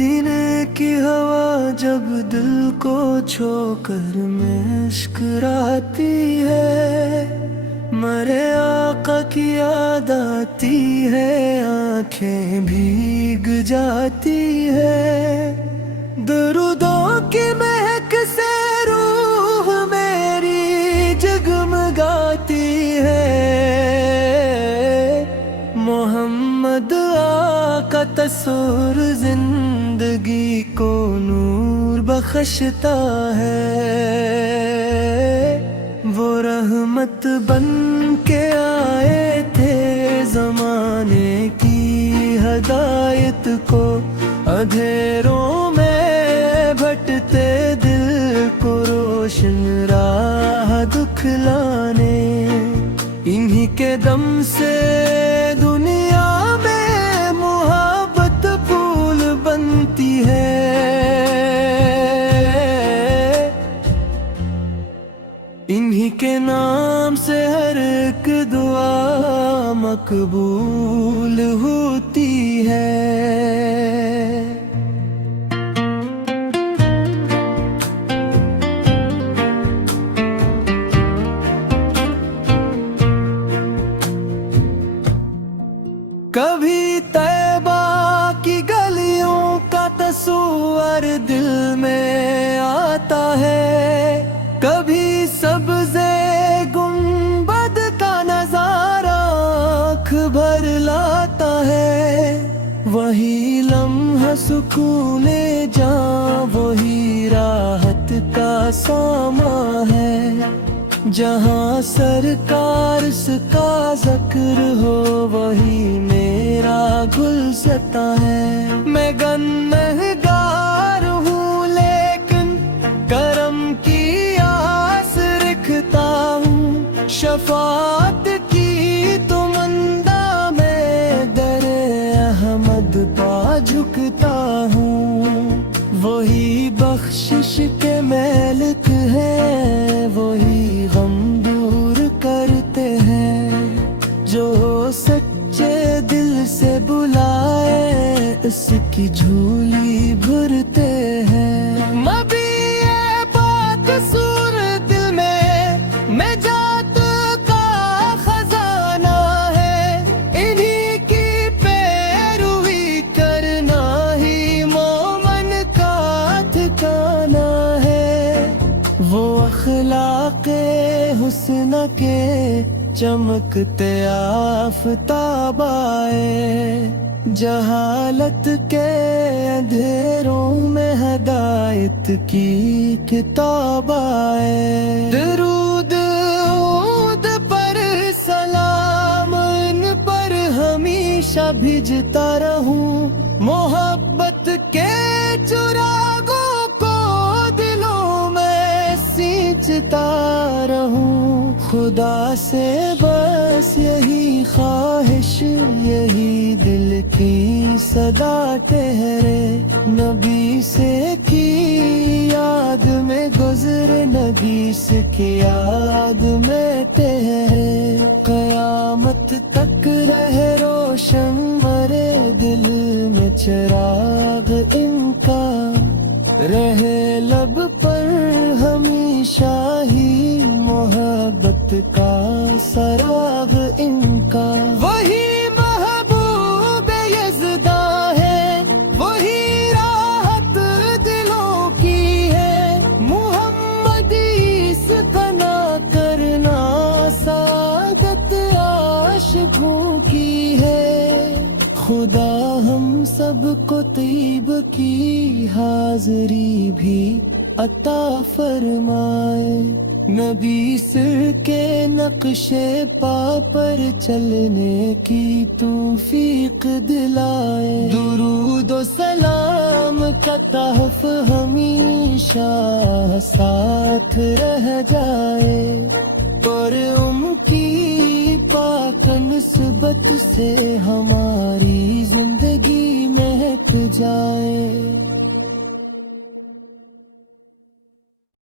مدینے کی ہوا جب دل کو چھو کر مسکراتی ہے، مرے آقا کی یاد آتی ہے، آنکھیں بھیگ جاتی ہے، درودوں کی مہک سے روح میری جگمگاتی ہے، محمد آقا تصور زندگی کو نور بخشتا ہے، وہ رحمت بن کے آئے تھے زمانے کی ہدایت کو، اندھیروں میں بھٹتے دل کو روشن راہ دکھلانے، انہی کے دم سے دنیا میں محبت پھول بنتی ہے، انہی کے نام سے ہر ایک دعا مقبول ہوتی ہے۔ کبھی طیبہ کی گلیوں کا تصور دل میں آتا ہے، کبھی سبز گنبد کا نظارہ آنکھ بھر لاتا ہے، وہی لمحہ سکون جاں وہی راحت کا ساما ہے، جہاں سرکار کا ذکر ہو وہی میرا گلستاں ہے، میں گنہگار ہوں لیکن کرم کی آس رکھتا ہوں، شفاعت کی تمنا میں در احمد پا جھکتا ہوں، وہی بخشش کے مالک ہے، وہی غم دور کرتے ہیں، جو سچے دل سے بلائے اس کی جھولی بھرتے ہیں، نبی پاک سور دل میں جات کا خزانہ ہے، انہی کی پیروی کرنا ہی مومن کا ٹھکانہ ہے، وہ اخلاق حسن کے چمکتے آفتاب آئے، جہالت کے اندھیروں میں ہدایت کی کتاب آئے، درود عود پر سلام ان پر ہمیشہ بھیجتا رہوں، محبت کے چراغوں کو دلوں میں سینچتا رہوں، خدا سے بس یہی خواہش یہی دل کی صدا ٹھہرے، نبی سے کی یاد میں گزرے، نبی سے کی یاد میں ٹھہرے، قیامت تک رہے روشن مرے دل میں چراغ ان کا، رہے لب پر ہمیشہ ہی محبت کا سراغ ان کا، وہی محبوب یزداں ہے، وہی راحت دلوں کی ہے، محمد اس کا نہ کرنا سعادت عاشقوں کی ہے، خدا ہم سب کو طیب کی حاضری بھی عطا فرمائے، نبی سر کے نقش پا پر چلنے کی توفیق دلائے، درود و سلام کا تحف ہمیشہ ساتھ رہ جائے، پر ان کی پاک نسبت سے ہماری زندگی مہک جائے۔